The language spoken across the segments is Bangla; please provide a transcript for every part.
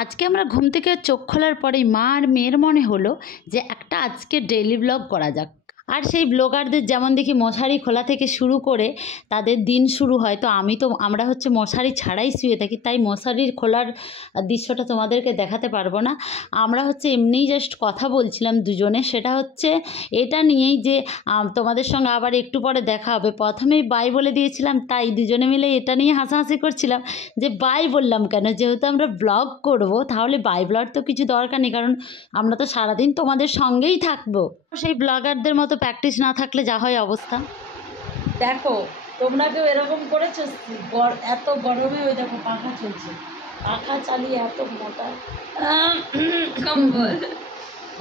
আজকে আমরা ঘুম থেকে চোখ খোলার পরেই মা আর মেয়ের মনে হলো যে একটা আজকে ডেইলি ব্লগ করা যাক। আর সেই ব্লগারদের যেমন দেখি মশারি খোলা থেকে শুরু করে তাদের দিন শুরু হয়, তো আমরা হচ্ছে মশারি ছাড়াই শুয়ে থাকি, তাই মশারির খোলার দৃশ্যটা তোমাদেরকে দেখাতে পারবো না। আমরা হচ্ছে এমনিই জাস্ট কথা বলছিলাম দুজনে, সেটা হচ্ছে এটা নিয়েই যে তোমাদের সঙ্গে আবার একটু পরে দেখা হবে। প্রথমেই বাই বলে দিয়েছিলাম, তাই দুজনে মিলে এটা নিয়ে হাসাহাসি করছিলাম যে বাই বললাম কেন, যেহেতু আমরা ব্লগ করব তাহলে বাই বলার তো কিছু দরকার নেই, কারণ আমরা তো সারাদিন তোমাদের সঙ্গেই থাকবো। সেই ব্লগারদের মতো প্র্যাকটিস না থাকলে যা হয় অবস্থা। দেখো তোমরা কেউ এরকম করেছো? এত গরমে ওই দেখো পাখা চলছে, পাখা চালিয়ে এত মোটা কম্বল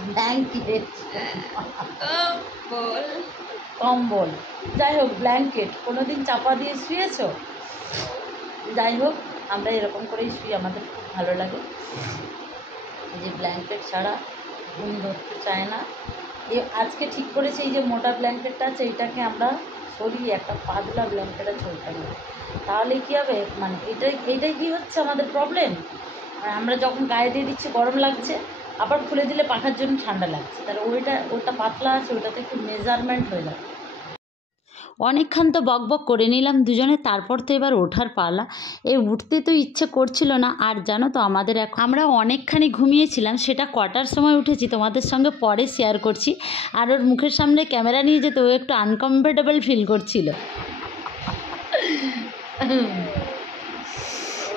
ব্ল্যাঙ্কেট, কম্বল কম্বল যাই হোক ব্ল্যাঙ্কেট কোনোদিন চাপা দিয়ে শুয়েছো? যাই হোক আমরা এরকম করেই শুই, আমাদের খুব ভালো লাগে যে ব্ল্যাঙ্কেট ছাড়া ঘুম ধরতে চায় না। আজকে ঠিক করেছে এই যে মোটা ব্ল্যাঙ্কেটটা আছে এইটাকে আমরা সরিয়ে একটা পাতলা ব্ল্যাঙ্কেটে চলতে হবে, তাহলে কী হবে, মানে এইটাই কী হচ্ছে আমাদের প্রবলেম, মানে আমরা যখন গায়ে দিয়ে দিচ্ছি গরম লাগছে, আবার খুলে দিলে পাখার জন্য ঠান্ডা লাগছে, তাহলে ওটা পাতলা আছে, ওটাতে একটু মেজারমেন্ট হয়ে যাবে। অনেকক্ষণ তো বকবক করে নিলাম দুজনে, তারপর তো এবার ওঠার পালা। উঠতে তো ইচ্ছে করছিল না। আর জানো তো আমরা অনেকখানি ঘুমিয়েছিলাম, সেটা কটার সময় উঠেছি তোমাদের সঙ্গে পরে শেয়ার করছি। আর ওর মুখের সামনে ক্যামেরা নিয়ে যেতে ও একটু আনকমফোর্টেবল ফিল করছিল।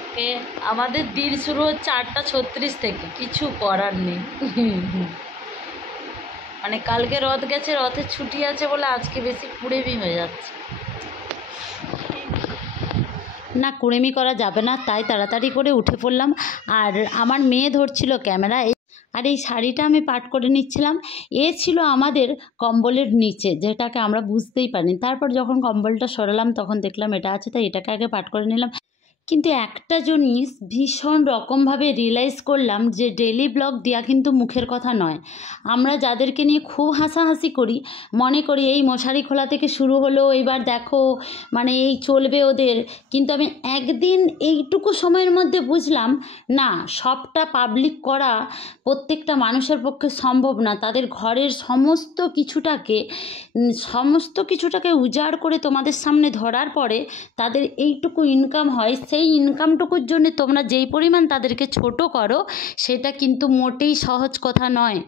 ওকে, আমাদের দিন শুরু হচ্ছে 8:36 থেকে, কিছু করার নেই। মানে কালকে রথ গেছে, রথের ছুটি আছে বলে আজকে বেশি কুড়েমি হয়ে যাচ্ছে। না, কুড়েমি করা যাবে না, তাই তাড়াতাড়ি করে উঠে পড়লাম। আর আমার মেয়ে ধরছিল ক্যামেরা, আর এই শাড়িটা আমি পাট করে নিচ্ছিলাম। ছিল আমাদের কম্বলের নিচে, যেটাকে আমরা বুঝতেই পারিনি। তারপর যখন কম্বলটা সরালাম তখন দেখলাম এটা আছে, তাই এটাকে আগে পাট করে নিলাম। কিন্তু একটা জিনিস ভীষণ রকমভাবে রিয়েলাইজ করলাম যে ডেইলি ব্লগ দেওয়া কিন্তু মুখের কথা নয়। আমরা যাদেরকে নিয়ে খুব হাসাহাসি করি, মনে করি এই মশারি খোলা থেকে শুরু হলো, এবার দেখো মানে এই চলবে ওদের, কিন্তু আমি একদিন এইটুকু সময়ের মধ্যে বুঝলাম না, সবটা পাবলিক করা প্রত্যেকটা মানুষের পক্ষে সম্ভব না। তাদের ঘরের সমস্ত কিছুটাকে উজাড় করে তোমাদের সামনে ধরার পরে তাদের এইটুকু ইনকাম হয়, সেই ইনকামটুকুর জন্য তোমরা যেই পরিমাণ তাদেরকে ছোট করো, সেটা কিন্তু মোটেই সহজ কথা নয়।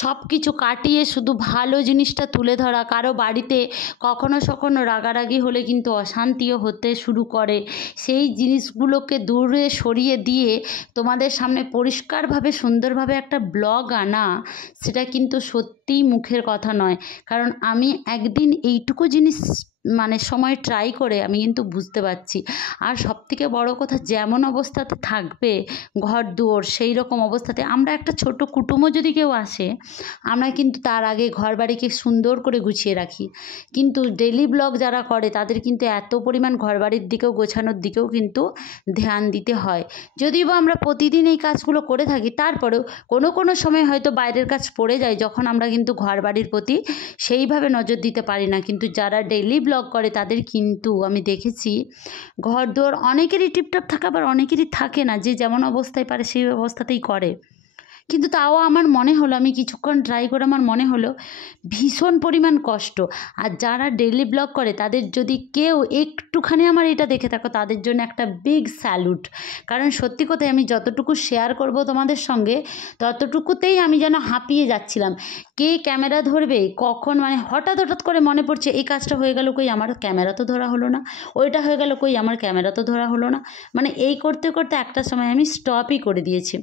সব কিছু কাটিয়ে শুধু ভালো জিনিসটা তুলে ধরা, কারো বাড়িতে কখনো রাগারাগি হলে কিন্তু অশান্তিও হতে শুরু করে, সেই জিনিসগুলোকে দূরে সরিয়ে দিয়ে তোমাদের সামনে পরিষ্কারভাবে সুন্দরভাবে একটা ব্লগ আনা, সেটা কিন্তু সত্যিই মুখের কথা নয়। কারণ আমি একদিন এইটুকু জিনিস মানে সময় ট্রাই করে আমি কিন্তু বুঝতে পারছি। আর সবথেকে বড় কথা, যেমন অবস্থাতে থাকবে ঘর দুয়ার, সেই রকম অবস্থাতে আমরা একটা ছোট কুটুমও যদি কেউ আসে, আমরা কিন্তু তার আগে ঘর বাড়িকে সুন্দর করে গুছিয়ে রাখি। কিন্তু ডেইলি ব্লগ যারা করে তাদের কিন্তু এত পরিমাণ ঘর বাড়ির দিকেও গোছানোর দিকেও কিন্তু ধ্যান দিতে হয়। যদিও বা আমরা প্রতিদিন এই কাজগুলো করে থাকি, তারপরেও কোনো সময় হয়তো বাইরের কাজ পড়ে যায়, যখন আমরা কিন্তু ঘর বাড়ির প্রতি সেইভাবে নজর দিতে পারি না। কিন্তু যারা ডেইলি ব্লগ করে তাদের কিন্তু আমি দেখেছি ঘর দুয়ার অনেকেরই টিপটপ থাকে, আবার অনেকেরই থাকে না, যে যেমন অবস্থায় পারে সেই অবস্থাতেই করে। কিন্তু তাও আমার মনে হলো, আমি কিছুক্ষণ ট্রাই করে আমার মনে হলো ভীষণ পরিমাণ কষ্ট। আর যারা ডেইলি ব্লগ করে তাদের যদি কেউ একটুখানি আমার এটা দেখে থাকো, তাদের জন্য একটা বিগ স্যালুট। কারণ সত্যি কথাই আমি যতটুকু শেয়ার করব তোমাদের সঙ্গে, ততটুকুতেই আমি যেন হাঁপিয়ে যাচ্ছিলাম। কে ক্যামেরা ধরবে কখন, মানে হঠাৎ করে মনে পড়ছে এই কাজটা হয়ে গেল, কই আমার ক্যামেরা তো ধরা হলো না, ওইটা হয়ে গেল, কই আমার ক্যামেরা তো ধরা হলো না। মানে এই করতে করতে একটা সময় আমি স্টপই করে দিয়েছি।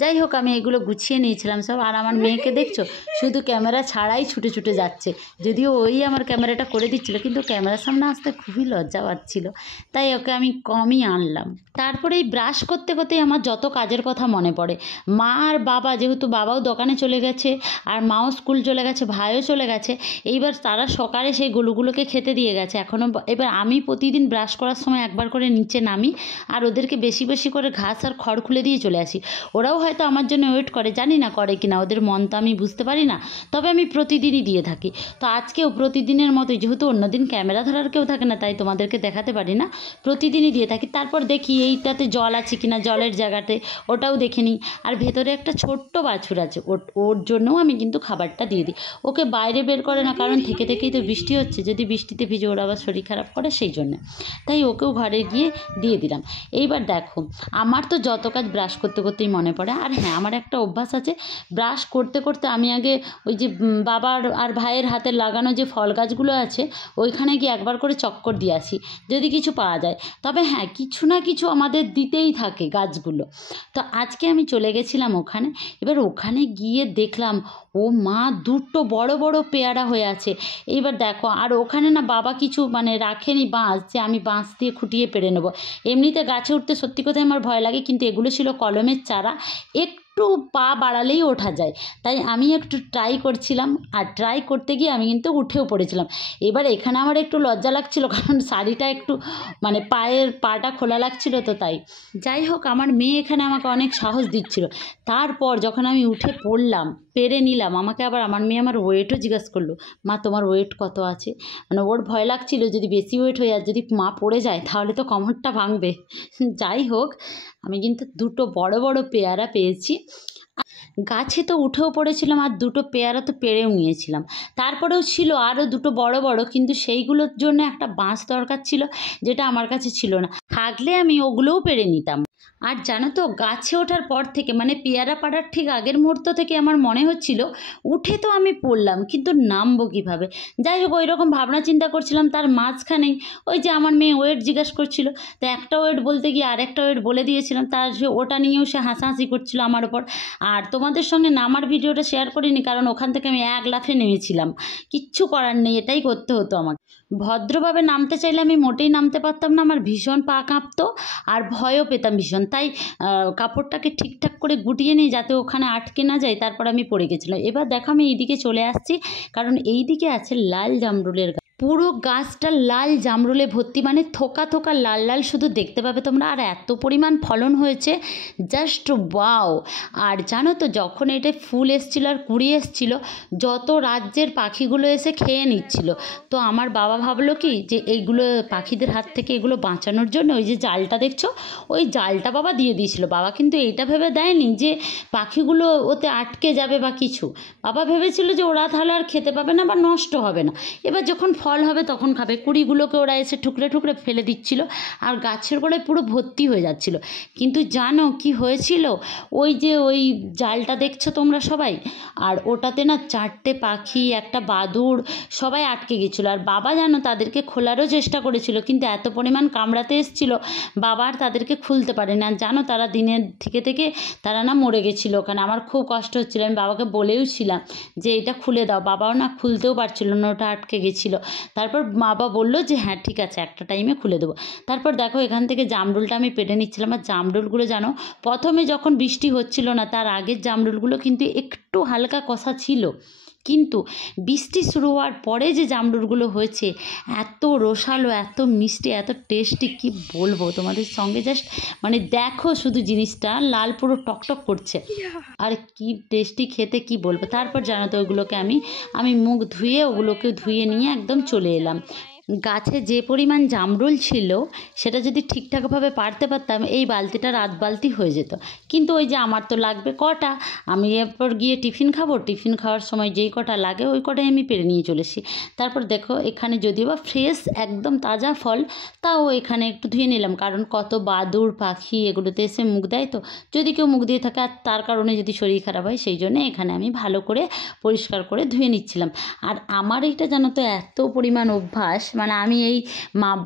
যাই হোক, আমি এগুলো গুছিয়ে নিয়েছিলাম সব। আর আমার মেয়েকে দেখছো, শুধু ক্যামেরা ছাড়াই ছুটে যাচ্ছে, যদিও ওই আমার ক্যামেরাটা করে দিচ্ছিলো, কিন্তু ক্যামেরার সামনে আসতে খুবই লজ্জা পাচ্ছিল, তাই ওকে আমি কমই আনলাম। তারপরে এই ব্রাশ করতে করতেই আমার যত কাজের কথা মনে পড়ে। মা আর বাবা, যেহেতু বাবাও দোকানে চলে গেছে আর মাও স্কুল চলে গেছে, ভাইও চলে গেছে, এইবার তারা সকালে সেই গরুগুলোকে খেতে দিয়ে গেছে। এবার আমি প্রতিদিন ব্রাশ করার সময় একবার করে নিচে নামি আর ওদেরকে বেশি করে ঘাস আর খড় খুলে দিয়ে চলে আসি। ওরাও হয়তো আমার জন্য ওয়েট করে, জানি না করে কিনা, ওদের মন তো আমি বুঝতে পারি না, তবে আমি প্রতিদিনই দিয়ে থাকি। তো আজকেও প্রতিদিনের মতোই, যেহেতু অন্যদিন ক্যামেরা ধরার কেউ থাকে না তাই তোমাদেরকে দেখাতে পারি না, প্রতিদিনই দিয়ে থাকি। তারপর দেখি এইটাতে জল আছে কিনা, জলের জায়গাতে ওটাও দেখে নিই। আর ভেতরে একটা ছোট্ট বাছুর আছে, ওর জন্যও আমি কিন্তু খাবারটা দিয়ে দিই। ওকে বাইরে বের করে না, কারণ থেকে থেকেই তো বৃষ্টি হচ্ছে, যদি বৃষ্টিতে ভিজে ওর আবার শরীর খারাপ করে, সেই জন্য তাই ওকেও ঘরে গিয়ে দিয়ে দিলাম। এইবার দেখো, আমার তো যত কাজ ব্রাশ করতে করতেই মনে পড়ে। আর হ্যাঁ, আমার একটা অভ্যাস আছে, ব্রাশ করতে করতে আমি আগে ওই যে বাবার আর ভাইয়ের হাতে লাগানো যে ফল গাছগুলো আছে ওইখানে গিয়ে একবার করে চক্কর দিয়ে আসি, যদি কিছু পাওয়া যায়। তবে হ্যাঁ, কিছু না কিছু আমাদের দিতেই থাকে গাছগুলো। তো আজকে আমি চলে গেছিলাম ওখানে। এবার ওখানে গিয়ে দেখলাম ও মা, দুটো বড় বড় পেয়ারা হয়ে আছে। এইবার দেখো, আর ওখানে না বাবা কিছু মানে রাখেনি বাঁশ, যে আমি বাঁশ দিয়ে খুঁটিয়ে পেরে নেবো। এমনিতে গাছে উঠতে সত্যি কথাই আমার ভয় লাগে, কিন্তু এগুলো ছিল কলমের চারা, একটু পা বাড়ালেই ওঠা যায়। তাই আমি একটু ট্রাই করছিলাম, আর ট্রাই করতে গিয়ে আমি কিন্তু উঠেও পড়েছিলাম। এবার এখানে আমার একটু লজ্জা লাগছিল, কারণ শাড়িটা একটু মানে পাটা খোলা লাগছিল, তো তাই যাই হোক, আমার মেয়ে এখানে আমাকে অনেক সাহস দিচ্ছিল। তারপর যখন আমি উঠে পড়লাম, পেরে নিলাম, আমাকে আবার আমার মেয়ে আমার ওয়েটও জিজ্ঞেস করলো, মা তোমার ওয়েট কত আছে? মানে ওর ভয় লাগছিল যদি বেশি ওয়েট হয়ে যায়, যদি মা পড়ে যায় তাহলে তো কোমরটা ভাঙবে। যাই হোক, আমি কিন্তু দুটো বড় বড় পেয়ারা পেয়েছি। গাছে তো উঠেও পড়েছিলাম, আর দুটো পেয়ারা তো পেড়েও নিয়েছিলাম। তারপরেও ছিল আরও দুটো বড় বড়, কিন্তু সেইগুলোর জন্য একটা বাঁশ দরকার ছিল, যেটা আমার কাছে ছিল না। থাকলে আমি ওগুলোও পেড়ে নিতাম। আর জানো তো, গাছে ওঠার পর থেকে মানে পেয়ারা পাড়ার ঠিক আগের মুহূর্ত থেকে আমার মনে হচ্ছিল উঠে তো আমি পড়লাম, কিন্তু নামবো কীভাবে। যাই হোক, ওই রকম ভাবনা চিন্তা করছিলাম। তার মাঝখানেই ওই যে আমার মেয়ে ওয়েট জিজ্ঞাসা করছিল, তো একটা ওয়েট বলতে গিয়ে আরেকটা ওয়েট বলে দিয়েছিলাম। তার ওটা নিয়েও সে হাসাহাসি করছিল আমার ওপর। আর তোমাদের সঙ্গে নামার ভিডিওটা শেয়ার করিনি, কারণ ওখান থেকে আমি এক লাফে নেমেছিলাম, কিচ্ছু করার নেই, এটাই করতে হতো আমাকে। ভদ্রভাবে নামতে চাইলে আমি মোটেই নামতে পারতাম না, আমার ভীষণ পা কাঁপতো আর ভয়ও পেতাম ভীষণ। তাই কাপড়টাকে ঠিকঠাক করে গুটিয়ে নিই যাতে ওখানে আটকে না যায়, তারপর আমি পড়ে গেছিলাম। এবার দেখো, আমি এইদিকে চলে আসছি, কারণ এইদিকে আছে লাল জামরুলের গাছ। পুরো গাছটা লাল জামরুলে ভর্তি, মানে থোকা থোকা লাল লাল শুধু দেখতে পাবে তোমরা। আর এত পরিমাণ ফলন হয়েছে, জাস্ট ওয়াও। আর জানো তো, যখন এটা ফুল এসছিল আর কুড়ি এসছিল, যত রাজ্যের পাখিগুলো এসে খেয়ে নিচ্ছিল। তো আমার বাবা ভাবলো কি, যে এইগুলো পাখিদের হাত থেকে এগুলো বাঁচানোর জন্য ওই যে জালটা দেখছো, ওই জালটা বাবা দিয়ে দিয়েছিল। বাবা কিন্তু এইটা ভেবে দেয়নি যে পাখিগুলো ওতে আটকে যাবে বা কিছু। বাবা ভেবেছিল যে ওরা তাহলে আর খেতে পাবে না বা নষ্ট হবে না, এবার যখন ফল হবে তখন খাবে। কুড়িগুলোকে ওরা এসে ঠুকরে ঠুকরে ফেলে দিচ্ছিল, আর গাছের গোড়ায় পুরো ভর্তি হয়ে যাচ্ছিল। কিন্তু জানো কি হয়েছিল, ওই যে ওই জালটা দেখছো তোমরা সবাই, আর ওটাতে না 4টে পাখি, একটা বাদুড়, সবাই আটকে গেছিলো। আর বাবা জানো তাদেরকে খোলারও চেষ্টা করেছিল, কিন্তু এত পরিমাণ কামড়াতে এসেছিলো, বাবা আর তাদেরকে খুলতে পারে না। জানো, তারা দিনের থেকে থেকে তারা না মরে গেছিলো ওখানে। আমার খুব কষ্ট হচ্ছিলো, আমি বাবাকে বলেও ছিলাম যে এটা খুলে দাও, বাবাও না খুলতেও পারছিল না, ওটা আটকে গেছিলো। তারপর বাবা বললো যে হ্যাঁ ঠিক আছে, একটা টাইমে খুলে দেবো। তারপর দেখো, এখান থেকে জামরুলটা আমি পেড়ে নিচ্ছিলাম। আর জামরুলগুলো জানো, প্রথমে যখন বৃষ্টি হচ্ছিল না তার আগের জামরুলগুলো কিন্তু একটু হালকা কষা ছিল, কিন্তু বৃষ্টি শুরু হওয়ার পরে যে জামরুলগুলো হয়েছে, এত রসালো, এত মিষ্টি, এত টেস্টি, কি বলবো তোমাদের সঙ্গে। জাস্ট মানে দেখো শুধু জিনিসটা, লাল পুরো টকটক করছে, আর কি টেস্টি খেতে, কি বলবো। তারপর জানো তো, ওগুলোকে আমি মুখ ধুয়ে, ওগুলোকে ধুয়ে নিয়ে একদম চলে এলাম। গাছে যে পরিমাণ জামরুল ছিল, সেটা যদি ঠিকঠাকভাবে পারতে পারতাম, এই বালতিটা রাত বালতি হয়ে যেত। কিন্তু ওই যে আমার তো লাগবে কটা, আমি এরপর গিয়ে টিফিন খাবো, টিফিন খাওয়ার সময় যেই কটা লাগে ওই কটাই আমি পেরে নিয়ে চলে এসি। তারপর দেখো, এখানে যদিও বা ফ্রেশ একদম তাজা ফল, তাও এখানে একটু ধুয়ে নিলাম, কারণ কত বাদুড় পাখি এগুলোতে এসে মুখ দেয়, তো যদি কেউ মুখ দিয়ে থাকে আর তার কারণে যদি শরীর খারাপ হয়, সেই জন্য এখানে আমি ভালো করে পরিষ্কার করে ধুয়ে নিচ্ছিলাম। আর আমার এইটা জানো তো এত পরিমাণ অভ্যাস, মানে আমি এই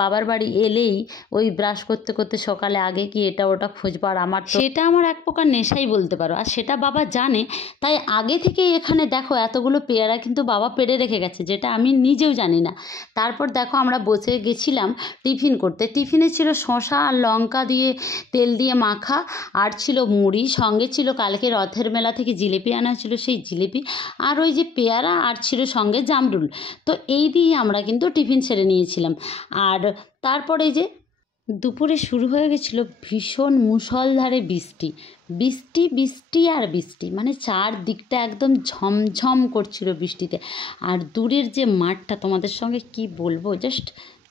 বাবার বাড়ি এলেই ওই ব্রাশ করতে করতে সকালে আগে কি এটা ওটা খুঁজবো, আর আমার সেটা আমার এক প্রকার নেশাই বলতে পারো। আর সেটা বাবা জানে, তাই আগে থেকেই এখানে দেখো এতগুলো পেয়ারা কিন্তু বাবা পেড়ে রেখে গেছে, যেটা আমি নিজেও জানি না। তারপর দেখো, আমরা বসে গেছিলাম টিফিন করতে। টিফিনে ছিল শসা আর লঙ্কা দিয়ে তেল দিয়ে মাখা, আর ছিল মুড়ি, সঙ্গে ছিল কালকে রথের মেলা থেকে জিলিপি আনা ছিল, সেই জিলিপি, আর ওই যে পেয়ারা, আর ছিল সঙ্গে জামরুল। তো এই দিয়ে আমরা কিন্তু টিফিন সেরে নিয়েছিলাম। আর তারপরে যে দুপুরে শুরু হয়ে গেছিলো ভীষণ মুষলধারে বৃষ্টি, বৃষ্টি বৃষ্টি আর বৃষ্টি, মানে চারদিকটা একদম ঝমঝম করছিল বৃষ্টিতে। আর দূরের যে মাঠটা তোমাদের সঙ্গে কি বলবো, জাস্ট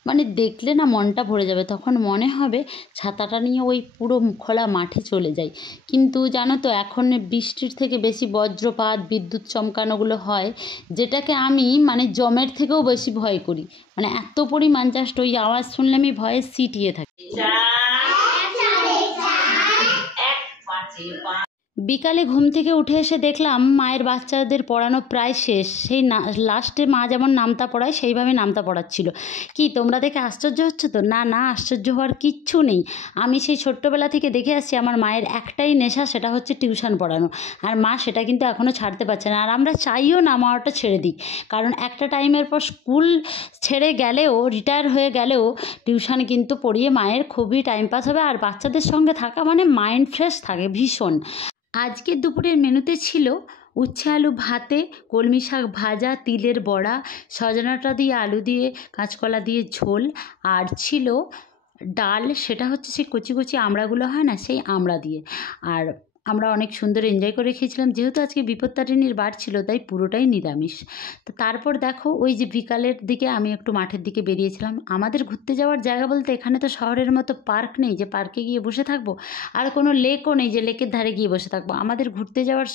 মানে দেখলে না মনটা ভরে যাবে। তখন মনে হবে ছাতাটা নিয়ে ওই পুরো খোলা মাঠে চলে যাই। কিন্তু জানো তো, এখন বৃষ্টির থেকে বেশি বজ্রপাত, বিদ্যুৎ চমকানোগুলো হয়, যেটাকে আমি মানে জমের থেকেও বেশি ভয় করি। মানে এত পরিমাণ, জাস্ট ওই আওয়াজ শুনলে আমি ভয়ে সিটিয়ে থাকি। বিকালে ঘুম থেকে উঠে এসে দেখলাম মায়ের বাচ্চাদের পড়ানো প্রায় শেষ। সেই লাস্টে মা যেমন নামতা পড়ায় সেইভাবে নামতা পড়াচ্ছিল। কি তোমরা দেখে আশ্চর্য হচ্ছে তো? না না, আশ্চর্য হওয়ার কিচ্ছু নেই। আমি সেই ছোট্টবেলা থেকে দেখে আসছি আমার মায়ের একটাই নেশা, সেটা হচ্ছে টিউশন পড়ানো। আর মা সেটা কিন্তু এখনও ছাড়তে পারছে না। আর আমরা চাইও না মা ওটা ছেড়ে দিক, কারণ একটা টাইমের পর স্কুল ছেড়ে গেলেও, রিটায়ার হয়ে গেলেও টিউশন কিন্তু পড়িয়ে মায়ের খুবই টাইম পাস হবে। আর বাচ্চাদের সঙ্গে থাকা মানে মাইন্ড ফ্রেশ থাকে ভীষণ। আজকের দুপুরের মেনুতে ছিল উচ্ছে আলু ভাতে, কলমি শাক ভাজা, তিলের বড়া, সজনাটা দিয়ে আলু দিয়ে কাঁচকলা দিয়ে ঝোল, আর ছিল ডাল। সেটা হচ্ছে সেই কচি কচি আমড়াগুলো হয় না, সেই আমড়া দিয়ে। আর আমরা অনেক সুন্দর এনজয় করে খেয়েছিলাম। যেহেতু আজকে বিপত্তারিণীর বার ছিল, তাই পুরোটাই নিরামিষ। তো তারপর দেখো, ওই যে বিকালের দিকে আমি একটু মাঠের দিকে বেরিয়েছিলাম। আমাদের ঘুরতে যাওয়ার জায়গা বলতে এখানে তো শহরের মতো পার্ক নেই যে পার্কে গিয়ে বসে থাকবো, আর কোনো লেকও নেই যে লেকের ধারে গিয়ে বসে থাকবো। আমাদের ঘুরতে যাওয়ার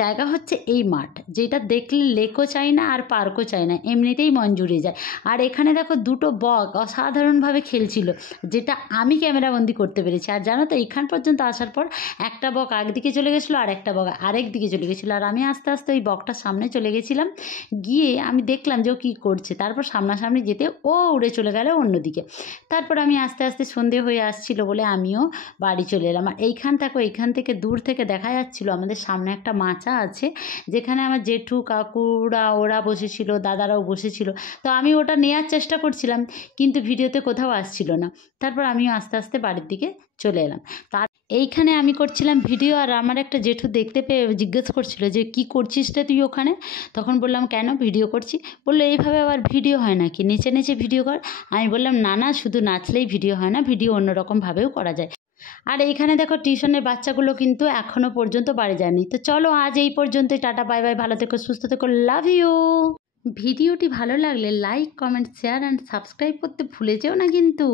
জায়গা হচ্ছে এই মাঠ, যেটা দেখলে লেকও চাই না আর পার্কও চাই না, এমনিতেই মন জুড়ে যায়। আর এখানে দেখো দুটো বক অসাধারণভাবে খেলছিল, যেটা আমি ক্যামেরাবন্দি করতে পেরেছি। আর জানো তো, এখান পর্যন্ত আসার পর একটা বক একদিকে চলে গেছিলো আর একটা বক আরেক দিকে চলে গেছিলো। আর আমি আস্তে আস্তে ওই বকটার সামনে চলে গেছিলাম, গিয়ে আমি দেখলাম যে ও কী করছে। তারপর সামনাসামনি যেতে ও উড়ে চলে গেল অন্যদিকে। তারপর আমি আস্তে আস্তে সন্ধে হয়ে আসছিল বলে আমিও বাড়ি চলে এলাম। আর এইখান থেকে দূর থেকে দেখা যাচ্ছিলো আমাদের সামনে একটা মাচা আছে, যেখানে আমার জেঠু কাকুরা ওরা বসেছিল, দাদারাও বসেছিল। তো আমি ওটা নেওয়ার চেষ্টা করছিলাম, কিন্তু ভিডিওতে কোথাও আসছিল না। তারপর আমিও আস্তে আস্তে বাড়ির দিকে চলে এলাম। তার এইখানে আমি করছিলাম ভিডিও, আর আমার একটা জেঠু দেখতে পেয়ে জিজ্ঞেস করছিল যে কী করছিস রে তুই ওখানে? তখন বললাম কেন, ভিডিও করছি। বললো এইভাবে আবার ভিডিও হয় নাকি, নেচে নেচে ভিডিও কর? আমি বললাম না না, শুধু নাচলেই ভিডিও হয় না, ভিডিও অন্যরকমভাবেও করা যায়। আর এইখানে দেখো টিউশনের বাচ্চাগুলো কিন্তু এখনও পর্যন্ত বাড়ি যায়নি। তো চলো আজ এই পর্যন্তই, টাটা বাই বাই, ভালো থেকো সুস্থ থেকো, লাভ ইউ। ভিডিওটি ভালো লাগলে like comment share and subscribe করতে ভুলে যেও না কিন্তু।